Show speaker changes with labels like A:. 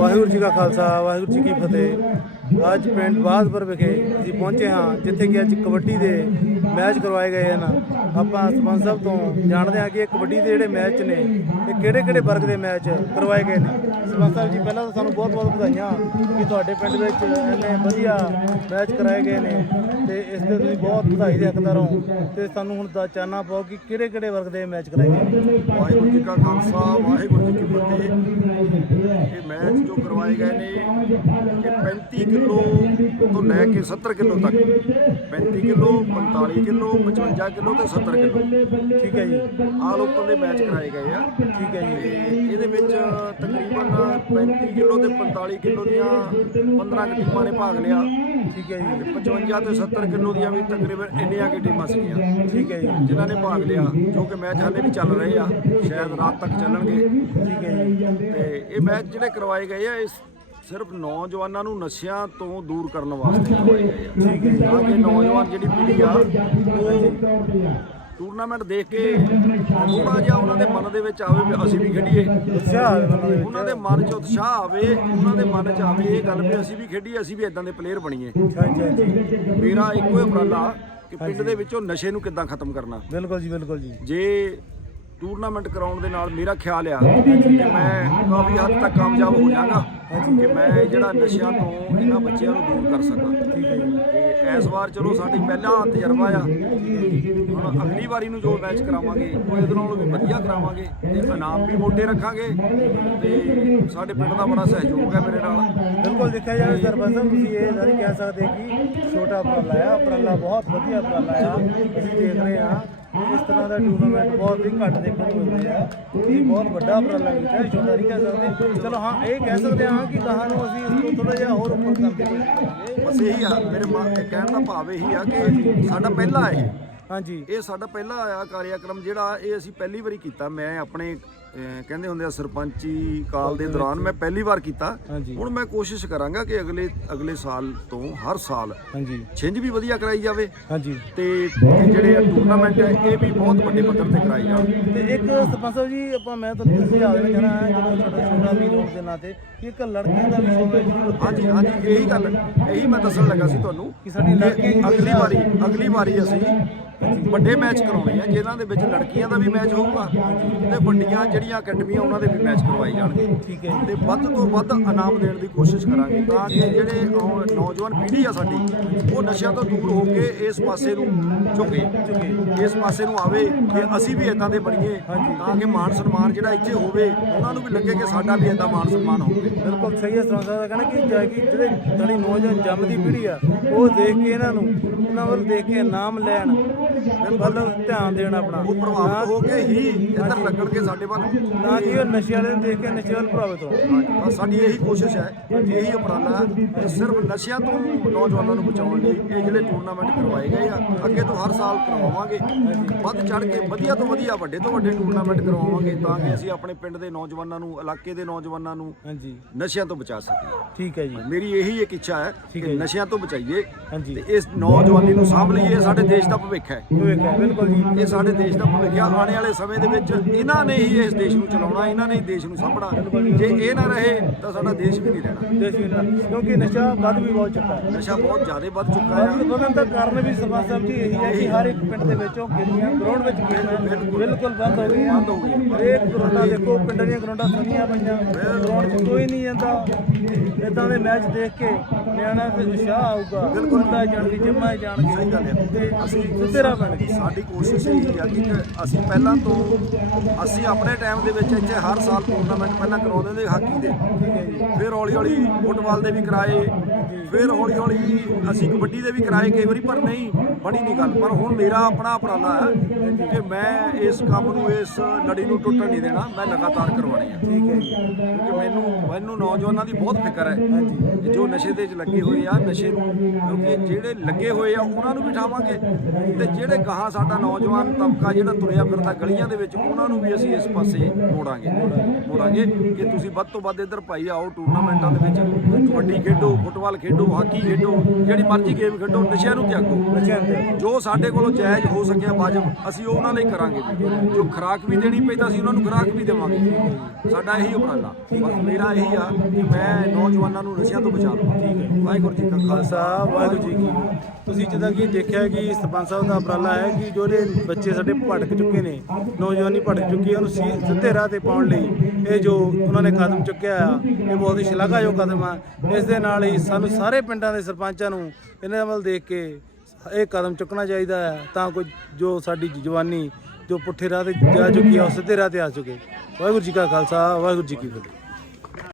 A: ਵਾਹਿਗੁਰੂ ਜੀ ਕਾ ਖਾਲਸਾ, ਵਾਹਿਗੁਰੂ ਜੀ ਕੀ ਫਤਿਹ। ਅੱਜ ਪਿੰਡ ਬਾਦਪੁਰ ਵਿਖੇ ਅਸੀਂ ਪਹੁੰਚੇ ਹਾਂ, ਜਿੱਥੇ ਕਿ ਅੱਜ ਕਬੱਡੀ ਦੇ ਮੈਚ ਕਰਵਾਏ ਗਏ ਹਨ। ਆਪਾਂ ਸਰਪੰਚ ਸਾਹਿਬ ਤੋਂ ਜਾਣਦੇ ਹਾਂ ਕਿ ਇਹ ਕਬੱਡੀ ਦੇ ਜਿਹੜੇ ਮੈਚ ਨੇ, ਇਹ ਕਿਹੜੇ ਕਿਹੜੇ ਵਰਗ ਦੇ ਮੈਚ ਕਰਵਾਏ ਗਏ ਨੇ। ਸਰਪੰਚ ਸਾਹਿਬ ਜੀ, ਪਹਿਲਾਂ ਤਾਂ ਸਾਨੂੰ ਬਹੁਤ ਬਹੁਤ ਵਧਾਈਆਂ ਕਿ ਤੁਹਾਡੇ ਪਿੰਡ ਵਿੱਚ ਇੰਨੇ ਵਧੀਆ ਮੈਚ ਕਰਾਏ ਗਏ ਨੇ ਤੇ ਇਸ 'ਤੇ ਤੁਸੀਂ ਬਹੁਤ ਵਧਾਈ ਦੇ ਹੱਕਦਾਰ ਹੋ ਤੇ ਸਾਨੂੰ ਹੁਣ ਦਾ ਚਾਨਣਾ ਪਾਓ ਕਿ ਕਿਹੜੇ ਕਿਹੜੇ ਵਰਗ ਦੇ ਮੈਚ ਕਰਾਏ ਗਏ ਨੇ।
B: ਵਾਹਿਗੁਰੂ ਜੀ ਕਾ ਖਾਲਸਾ, ਵਾਹਿਗੁਰੂ ਜੀ ਕੀ ਫਤਿਹ। ਜੋ ਗਏ ਨੇ ਕਿ 35 ਕਿਲੋ ਤੋਂ ਲੈ ਕੇ 70 ਕਿਲੋ ਤੱਕ। 35 ਕਿਲੋ 45 ਕਿਲੋ 55 ਕਿਲੋ ਤੇ 70 ਕਿਲੋ।
A: ਠੀਕ ਹੈ ਜੀ।
B: ਆਲ ਓਪਨ ਦੇ ਮੈਚ ਕਰਾਏ ਗਏ ਆ।
A: ਠੀਕ ਹੈ ਜੀ।
B: ਇਹਦੇ ਵਿੱਚ ਤਕਰੀਬਨ 35 ਕਿਲੋ ਤੇ 45 ਕਿਲੋ ਦੀਆਂ 15 ਕੁ ਟੀਮਾਂ ਨੇ ਭਾਗ ਲਿਆ।
A: ਠੀਕ ਹੈ ਜੀ।
B: 55 ਤੇ 70 ਕਿਲੋ ਦੀਆਂ ਵੀ ਤਕਰੀਬਨ ਇੰਨੀਆਂ ਕਿ ਟੀਮਾਂ ਸੀਗੀਆਂ।
A: ਠੀਕ ਹੈ ਜੀ।
B: ਜਿਨ੍ਹਾਂ ਨੇ ਭਾਗ ਲਿਆ, ਜੋ ਕਿ ਮੈਚ ਹਾਲੇ ਵੀ ਚੱਲ ਰਹੇ ਆ। ਸ਼ਾਇਦ ਰਾਤ ਤੱਕ ਚੱਲਣਗੇ।
A: ਠੀਕ ਹੈ ਜੀ।
B: ਤੇ ਇਹ ਮੈਚ ਜਿਹੜੇ ਕਰਵਾਏ ਗਏ ਆ, ਇਸ ਸਿਰਫ ਨੌਜਵਾਨਾਂ ਨੂੰ ਨਸ਼ਿਆਂ ਤੋਂ ਦੂਰ ਕਰਨ ਵਾਸਤੇ ਕਰਵਾਏ ਗਏ ਆ
A: ਠੀਕ ਹੈ ਜੀ।
B: ਤਾਂ ਕਿ ਨੌਜਵਾਨ ਜਿਹੜੀ ਪੀੜ੍ਹੀ ਆ ਉਹ ਟੂਰਨਾਮੈਂਟ ਦੇਖ ਕੇ ਥੋੜਾ ਜਿਹਾ ਉਹਨਾਂ ਦੇ ਮਨ ਦੇ ਵਿੱਚ ਆਵੇ ਵੀ ਅਸੀਂ ਵੀ ਖੇਡੀਏ। ਉਹਨਾਂ ਦੇ ਮਨ 'ਚ ਉਤਸ਼ਾਹ ਆਵੇ ਉਹਨਾਂ ਦੇ ਮਨ 'ਚ ਆਵੇ ਇਹ ਗੱਲ ਵੀ ਅਸੀਂ ਵੀ ਖੇਡੀਏ ਅਸੀਂ ਵੀ ਇਦਾਂ ਦੇ ਪਲੇਅਰ ਬਣੀਏ। ਮੇਰਾ ਇੱਕੋ ਹੀ ਉਪਰਾਲਾ ਕਿ ਪਿੰਡ ਦੇ ਵਿੱਚੋਂ ਨਸ਼ੇ ਨੂੰ ਕਿੱਦਾਂ ਖਤਮ ਕਰਨਾ।
A: ਬਿਲਕੁਲ ਜੀ ਬਿਲਕੁਲ ਜੀ।
B: ਜੇ ਟੂਰਨਾਮੈਂਟ ਕਰਾਉਣ ਦੇ ਨਾਲ ਮੇਰਾ ਖਿਆਲ ਆ ਕਿ ਮੈਂ ਕਾਫੀ ਹੱਦ ਤੱਕ ਕਾਮਯਾਬ ਹੋ ਜਾਵਾਂਗਾ ਕਿ ਮੈਂ ਜਿਹੜਾ ਨਸ਼ਿਆਂ ਤੋਂ ਇਹਨਾਂ ਬੱਚਿਆਂ ਨੂੰ ਦੂਰ ਕਰ ਸਕਾਂ।
A: ਠੀਕ
B: ਤੇ ਇਸ ਵਾਰ ਚਲੋ ਸਾਡੀ ਪਹਿਲਾ ਤਜਰਬਾ ਆ। ਹੁਣ ਅਗਲੀ ਵਾਰੀ ਨੂੰ ਜੋ ਮੈਚ ਕਰਾਵਾਂਗੇ, ਉਹ ਇਹਦੇ ਨਾਲੋਂ ਵੀ ਵਧੀਆ ਕਰਾਵਾਂਗੇ ਤੇ ਇਨਾਮ ਵੀ ਮੋਟੇ ਰੱਖਾਂਗੇ। ਤੇ ਸਾਡੇ ਪਿੰਡ ਦਾ ਬੜਾ ਸਹਿਯੋਗ ਹੈ ਮੇਰੇ ਨਾਲ।
A: ਬਿਲਕੁਲ ਦੇਖਿਆ ਜਾਵੇ ਸਰਪੰਚ ਸਾਹਿਬ, ਤੁਸੀਂ ਇਹ ਨਹੀਂ ਕਹਿ ਸਕਦੇ ਕਿ ਛੋਟਾ ਉਪਰਾਲਾ ਆ। ਉਪਰਾਲਾ ਬਹੁਤ ਵਧੀਆ ਉਪਰਾਲਾ ਆ। ਅਸੀਂ ਦੇਖ ਰਹੇ ਹਾਂ ਇਸ ਤਰ੍ਹਾਂ ਦਾ ਟੂਰਨਾਮੈਂਟ ਬਹੁਤ ਹੀ ਘੱਟ ਦੇਖਣ ਨੂੰ ਮਿਲਦੇ ਆ। ਤੁਸੀਂ ਬਹੁਤ ਵੱਡਾ ਉਪਰਾਲਾ ਕੀਤਾ ਹੈ, ਛੋਟਾ ਨਹੀਂ ਕਹਿ ਸਕਦੇ। ਚਲੋ ਹਾਂ ਇਹ ਕਹਿ ਸਕਦੇ ਹਾਂ ਕਿ ਕਹਾਂ ਨੂੰ ਅਸੀਂ ਇਸ ਨੂੰ ਥੋੜਾ ਜਿਹਾ ਹੋਰ ਉੱਪਰ ਕਰਦੇ ਹਾਂ
B: ਬਸ ਇਹੀ ਆ ਮੇਰੇ ਮਨ ਕਹਿਣ ਦਾ ਭਾਵ ਇਹੀ ਆ ਕਿ ਸਾਡਾ ਪਹਿਲਾ ਹੈ ਇਹ।
A: ਹਾਂਜੀ।
B: ਇਹ ਸਾਡਾ ਪਹਿਲਾ ਆਇਆ ਕਾਰਿਆਕਰਮ ਜਿਹੜਾ ਇਹ ਅਸੀਂ ਪਹਿਲੀ ਵਾਰੀ ਕੀਤਾ। ਮੈਂ ਆਪਣੇ ਅਹ, ਕਹਿੰਦੇ ਹੁੰਦੇ ਆ ਸਰਪੰਚੀ ਕਾਲ ਦੇ ਦੌਰਾਨ ਮੈਂ ਪਹਿਲੀ ਵਾਰ ਕੀਤਾ।
A: ਹਾਂਜੀ।
B: ਹੁਣ ਮੈਂ ਕੋਸ਼ਿਸ਼ ਕਰਾਂਗਾ ਕਿ ਅਗਲੇ ਅਗਲੇ ਸਾਲ ਤੋਂ ਹਰ ਸਾਲ
A: ਹਾਂਜੀ।
B: ਛਿੰਝ ਵੀ ਵਧੀਆ ਕਰਾਈ ਜਾਵੇ।
A: ਹਾਂਜੀ।
B: ਤੇ ਇਹ ਜਿਹੜੇ ਟੂਰਨਾਮੈਂਟ ਹੈ ਇਹ ਵੀ ਬਹੁਤ ਵੱਡੇ ਪੱਧਰ ਤੇ ਕਰਾਈ ਜਾਣ।
A: ਤੇ ਇੱਕ ਸਰਪੰਚ ਸਾਹਿਬ ਜੀ ਆਪਾਂ ਮੈਂ ਤੁਹਾਨੂੰ ਸੁਝਾਅ ਦੇਣਾ ਚਾਹਣਾ ਹੈ ਜਦੋਂ ਤੁਹਾਡਾ ਛੋਟਾ ਹੋਣ ਦੇ ਨਾਤੇ ਕਿ ਇੱਕ ਲੜਕੀਆਂ ਦਾ ਵੀ ਸ਼ੌਕ ਜ਼ਰੂਰ
B: ਹਾਂਜੀ ਹਾਂਜੀ ਇਹੀ ਗੱਲ ਇਹੀ ਮੈਂ ਦੱਸਣ ਲੱਗਾ ਸੀ ਤੁਹਾਨੂੰ
A: ਕਿ ਸਾਡੀ ਲੜਕੀ
B: ਅਗਲੀ ਵਾਰੀ ਅਗਲੀ ਵਾਰੀ ਅਸੀਂ ਵੱਡੇ ਮੈਚ ਕਰਾਉਣੇ ਆ ਜਿਨ੍ਹਾਂ ਦੇ ਵਿੱਚ ਲੜਕੀਆਂ ਦਾ ਵੀ ਮੈਚ ਹੋਊਗਾ ਤੇ ਵੱਡੀਆਂ ਜਿਹੜੀਆਂ ਅਕੈਡਮੀਆਂ ਉਹਨਾਂ ਦੇ ਵੀ ਮੈਚ ਕਰਵਾਏ ਜਾਣਗੇ।
A: ਠੀਕ ਹੈ
B: ਤੇ ਵੱਧ ਤੋਂ ਵੱਧ ਇਨਾਮ ਦੇਣ ਦੀ ਕੋਸ਼ਿਸ਼ ਕਰਾਂਗੇ ਤਾਂ ਕਿ ਜਿਹੜੇ ਨੌਜਵਾਨ ਪੀੜ੍ਹੀ ਆ ਸਾਡੀ ਉਹ ਨਸ਼ਿਆਂ ਤੋਂ ਦੂਰ ਹੋ ਕੇ ਇਸ ਪਾਸੇ ਨੂੰ ਝੁਕੇ ਇਸ ਪਾਸੇ ਨੂੰ ਆਵੇ ਕਿ ਅਸੀਂ ਵੀ ਇਦਾਂ ਦੇ ਬਣੀਏ ਤਾਂ ਕਿ ਮਾਣ ਸਨਮਾਨ ਜਿਹੜਾ ਇੱਥੇ ਹੋਵੇ ਉਹਨਾਂ ਨੂੰ ਵੀ ਲੱਗੇ ਕਿ ਸਾਡਾ ਵੀ ਇਦਾਂ ਮਾਣ ਸਨਮਾਨ ਹੋਵੇ।
A: ਬਿਲਕੁਲ ਸਹੀ ਹੈ ਸਾਹਿਬ ਦਾ ਕਹਿਣਾ ਕਿ ਜਾ ਕਿ ਜਿਹੜੇ ਤਣੀ ਨੌਜਵਾਨ ਜੰਮਦੀ ਪੀੜ੍ਹੀ ਆ ਉਹ ਦੇਖ ਕੇ ਇਹਨਾਂ ਨੂੰ ਉਹਨਾਂ ਵੱਲ ਦੇਖ ਕੇ ਨਾਮ ਲੈਣ ਵੱਲ ਧਿਆਨ ਦੇਣ ਆਪਣਾ।
B: ਉਹ ਪ੍ਰਭਾਵਿਤ ਹੋ ਕੇ ਹੀ ਇੱਧਰ ਲੱਗਣਗੇ ਸਾਡੇ ਵੱਲ।
A: ਨਾ ਕਿ ਉਹ ਨਸ਼ੇ ਵਾਲੇ ਨੂੰ ਦੇਖ ਕੇ ਨਸ਼ੇ ਵੱਲ ਪ੍ਰਭਾਵਿਤ ਹੋਣ।
B: ਬਸ ਸਾਡੀ ਇਹੀ ਕੋਸ਼ਿਸ਼ ਹੈ ਇਹੀ ਉਪਰਾਲਾ ਹੈ ਕਿ ਸਿਰਫ ਨਸ਼ਿਆਂ ਤੋਂ ਨੌਜਵਾਨਾਂ ਨੂੰ ਬਚਾਉਣ ਲਈ ਇਹ ਜਿਹੜੇ ਟੂਰਨਾਮੈਂਟ ਕਰਵਾਏ ਗਏ ਆ ਅੱਗੇ ਤੋਂ ਹਰ ਸਾਲ ਕਰਵਾਵਾਂਗੇ। ਵੱਧ ਚੜ ਕੇ ਵਧੀਆ ਤੋਂ ਵਧੀਆ ਵੱਡੇ ਤੋਂ ਵੱਡੇ ਟੂਰਨਾਮੈਂਟ ਕਰਵਾਵਾਂਗੇ ਤਾਂ ਕਿ ਅਸੀਂ ਆਪਣੇ ਪਿੰਡ ਦੇ ਨੌਜਵਾਨਾਂ ਨੂੰ ਇਲਾਕੇ ਦੇ ਨੌਜਵਾਨਾਂ ਨੂੰ
A: ਹਾਂਜੀ।
B: ਨਸ਼ਿਆਂ ਤੋਂ ਬਚਾ ਸਕੀਏ।
A: ਠੀਕ ਹੈ ਜੀ।
B: ਮੇਰੀ ਇਹੀ ਇੱਕ ਇੱਛਾ ਹੈ ਕਿ। ਨਸ਼ਿਆਂ ਤੋਂ ਬਚਾਈਏ ਤੇ ਇਸ ਨੌਜਵਾਨੀ ਨੂੰ ਸਾਂਭ ਲਈਏ ਸਾਡੇ ਦੇਸ਼ ਦਾ ਭਵਿੱਖ ਹੈ।
A: ਭਵਿੱਖ ਹੈ ਬਿਲਕੁਲ ਜੀ
B: ਇਹ ਸਾਡੇ ਦੇਸ਼ ਦਾ ਭਵਿੱਖ ਹੈ ਆਉਣ ਵਾਲੇ ਸਮੇਂ ਦੇ ਵਿੱਚ ਇਹਨਾਂ ਨੇ ਹੀ ਇਸ ਦੇਸ਼ ਨੂੰ ਚਲਾਉਣਾ ਇਹਨਾਂ ਨੇ ਹੀ ਦੇਸ਼ ਨੂੰ ਸਾਂਭਣਾ। ਜੇ ਇਹ ਨਾ ਰਹੇ ਤਾਂ ਸਾਡਾ ਦੇਸ਼ ਵੀ ਨਹੀਂ ਰਹਿਣਾ।
A: ਦੇਸ਼ ਵੀ ਨਾ ਕਿਉਂਕਿ ਨਸ਼ਾ ਵੱਧ ਵੀ ਬਹੁਤ ਚੁੱਕਾ ਹੈ।
B: ਨਸ਼ਾ ਬਹੁਤ ਜ਼ਿਆਦਾ ਵੱਧ ਚੁੱਕਾ ਹੈ।
A: ਵੱਧ ਵਧਣ ਦਾ ਕਾਰਨ ਵੀ ਸਰਪੰਚ ਸਾਹਿਬ ਜੀ ਇਹੀ ਹੈ ਕਿ ਹਰ ਇੱਕ ਪਿੰਡ ਦੇ ਵਿੱਚੋਂ ਗੇਮਾਂ ਗਰਾਊਂਡ ਵਿੱਚ ਗੇਮਾਂ ਬਿਲਕੁਲ। ਬੰਦ ਹੋ ਗਈਆਂ
B: ਬੰਦ ਹੋ ਗਈਆਂ।
A: ਹਰੇਕ ਗਰਾਊਂਡਾਂ ਦੇਖੋ ਪਿੰਡਾਂ ਦੀਆਂ ਗਰਾਊਂਡਾਂ ਸੁੰਨੀਆਂ ਪਈਆਂ। ਗਰਾਊਂਡ 'ਚ ਕੋਈ ਨਹੀਂ ਜਾਂਦਾ। ਇਦਾਂ ਦੇ ਮੈਚ ਦੇਖ ਕੇ ਨਿਆਣਾ ਤੇ ਉਤਸ਼ਾਹ ਆਊਗਾ। ਬੰਦਾ ਜਾਣਗੇ ਜਿੰਮਾਂ ਜਾਣਗੇ।
B: ਸਹੀ ਗੱਲ ਹੈ।
A: ਤੇ ਅਸੀਂ ਸਿੱਧੇ
B: ਸਾਡੀ ਕੋਸ਼ਿਸ਼ ਇਹੀ ਆ ਕਿ ਅਸੀਂ ਪਹਿਲਾਂ ਤੋਂ ਅਸੀਂ ਆਪਣੇ ਟਾਈਮ ਦੇ ਵਿੱਚ ਇੱਥੇ ਹਰ ਸਾਲ ਟੂਰਨਾਮੈਂਟ ਪਹਿਲਾਂ ਕਰਾਉਂਦੇ ਹੁੰਦੇ ਹਾਕੀ ਦੇ। ਫਿਰ ਹੌਲੀ ਹੌਲੀ ਫੁੱਟਬਾਲ ਦੇ ਵੀ ਕਰਾਏ। ਫਿਰ ਹੌਲੀ ਹੌਲੀ ਅਸੀਂ ਕਬੱਡੀ ਦੇ ਵੀ ਕਰਾਏ ਕਈ ਵਾਰੀ ਪਰ ਨਹੀਂ ਬਣੀ ਨਹੀਂ ਗੱਲ। ਪਰ ਹੁਣ ਮੇਰਾ ਆਪਣਾ ਉਪਰਾਲਾ ਹੈ ਕਿ ਮੈਂ ਇਸ ਕੰਮ ਨੂੰ, ਇਸ ਲੜੀ ਨੂੰ ਟੁੱਟਣ ਨਹੀਂ ਦੇਣਾ, ਮੈਂ ਲਗਾਤਾਰ ਕਰਵਾਉਣੇ ਹੈ
A: ਠੀਕ ਹੈ ਜੀ?
B: ਕਿਉਂਕਿ ਮੈਨੂੰ ਮੈਨੂੰ ਨੌਜਵਾਨਾਂ ਦੀ ਬਹੁਤ ਫਿਕਰ ਹੈ ਜੋ ਨਸ਼ੇ ਦੇ ਵਿੱਚ ਲੱਗੇ ਹੋਏ ਆ, ਨਸ਼ੇ ਨੂੰ, ਕਿਉਂਕਿ ਜਿਹੜੇ ਲੱਗੇ ਹੋਏ ਆ, ਉਹਨਾਂ ਨੂੰ ਵੀ ਉਠਾਵਾਂਗੇ ਤੇ ਜਿਹੜੇ ਗਾਹਾਂ ਸਾਡਾ ਨੌਜਵਾਨ ਤਬਕਾ ਜਿਹੜਾ ਤੁਰਿਆ ਫਿਰਦਾ ਗਲੀਆਂ ਦੇ ਵਿੱਚ, ਉਹਨਾਂ ਨੂੰ ਵੀ ਅਸੀਂ ਇਸ ਪਾਸੇ ਮੋੜਾਂਗੇ। ਮੋੜਾਂਗੇ ਕਿ ਤੁਸੀਂ ਵੱਧ ਤੋਂ ਵੱਧ ਇੱਧਰ ਭਾਈ ਆਓ ਟੂਰਨਾਮੈਂਟਾਂ ਦੇ ਵਿੱਚ, ਕਬੱਡੀ ਖੇਡੋ, ਫੁੱਟਬਾਲ ਖੇਡੋ। ਹਾਕੀ ਖੇਡੋ ਜਿਹੜੀ ਮਰਜ਼ੀ ਗੇਮ ਖੇਡੋ ਨਸ਼ਿਆਂ ਨੂੰ ਤਿਆਗੋ। ਜੋ ਸਾਡੇ ਕੋਲੋਂ ਜਾਇਜ਼ ਹੋ ਸਕਿਆ ਵਾਜਬ ਅਸੀਂ ਉਹ ਉਹਨਾਂ ਲਈ ਕਰਾਂਗੇ। ਜੀ। ਜੋ ਖੁਰਾਕ ਵੀ ਦੇਣੀ ਪਈ ਤਾਂ ਅਸੀਂ ਉਹਨਾਂ ਨੂੰ ਖੁਰਾਕ ਵੀ ਦੇਵਾਂਗੇ। ਸਾਡਾ ਇਹੀ ਉਪਰਾਲਾ। ਮੇਰਾ ਇਹੀ ਆ ਕਿ ਮੈਂ ਨੌਜਵਾਨਾਂ ਨੂੰ ਨਸ਼ਿਆਂ ਤੋਂ ਬਚਾ ਲਵਾਂ ਠੀਕ ਹੈ। ਵਾਹਿਗੁਰੂ ਜੀ ਕਾ ਖਾਲਸਾ।
A: ਵਾਹਿਗੁਰੂ ਜੀ ਕੀ। ਤੁਸੀਂ ਜਿੱਦਾਂ ਕਿ ਦੇਖਿਆ ਕਿ ਸਰਪੰਚ ਸਾਹਿਬ ਦਾ ਉਪਰਾਲਾ ਹੈ ਕਿ ਜਿਹੜੇ ਬੱਚੇ ਸਾਡੇ ਭਟਕ ਚੁੱਕੇ ਨੇ ਨੌਜਵਾਨੀ ਭਟਕ ਚੁੱਕੀ ਹੈ ਉਹਨੂੰ ਸਿੱਧੇ ਰਾਹ ਤੇ ਪਾਉਣ ਲਈ ਇਹ ਜੋ ਉਹਨਾਂ ਨੇ ਕਦਮ ਚੁੱਕਿਆ ਆ ਇਹ ਬਹੁਤ ਹੀ ਸ਼ਲਾਘਾਯੋਗ ਕਦਮ ਆ। ਇਸ ਦੇ ਨਾਲ ਹੀ ਸਾਨੂੰ ਸਾਰੇ ਪਿੰਡਾਂ ਦੇ ਸਰਪੰਚਾਂ ਨੂੰ ਇਹਨਾਂ ਵੱਲ ਦੇਖ ਕੇ ਇਹ ਕਦਮ ਚੁੱਕਣਾ ਚਾਹੀਦਾ ਹੈ ਤਾਂ ਕੋਈ ਜੋ ਸਾਡੀ ਜਵਾਨੀ ਜੋ ਪੁੱਠੇ ਰਾਹ ਤੇ ਜਾ ਚੁੱਕੀ ਆ ਉਹ ਸਿੱਧੇ ਰਾਹ ਤੇ ਆ ਚੁੱਕੇ। ਵਾਹਿਗੁਰੂ ਜੀ ਕਾ ਖਾਲਸਾ, ਵਾਹਿਗੁਰੂ ਜੀ ਕੀ ਫਤਿਹ।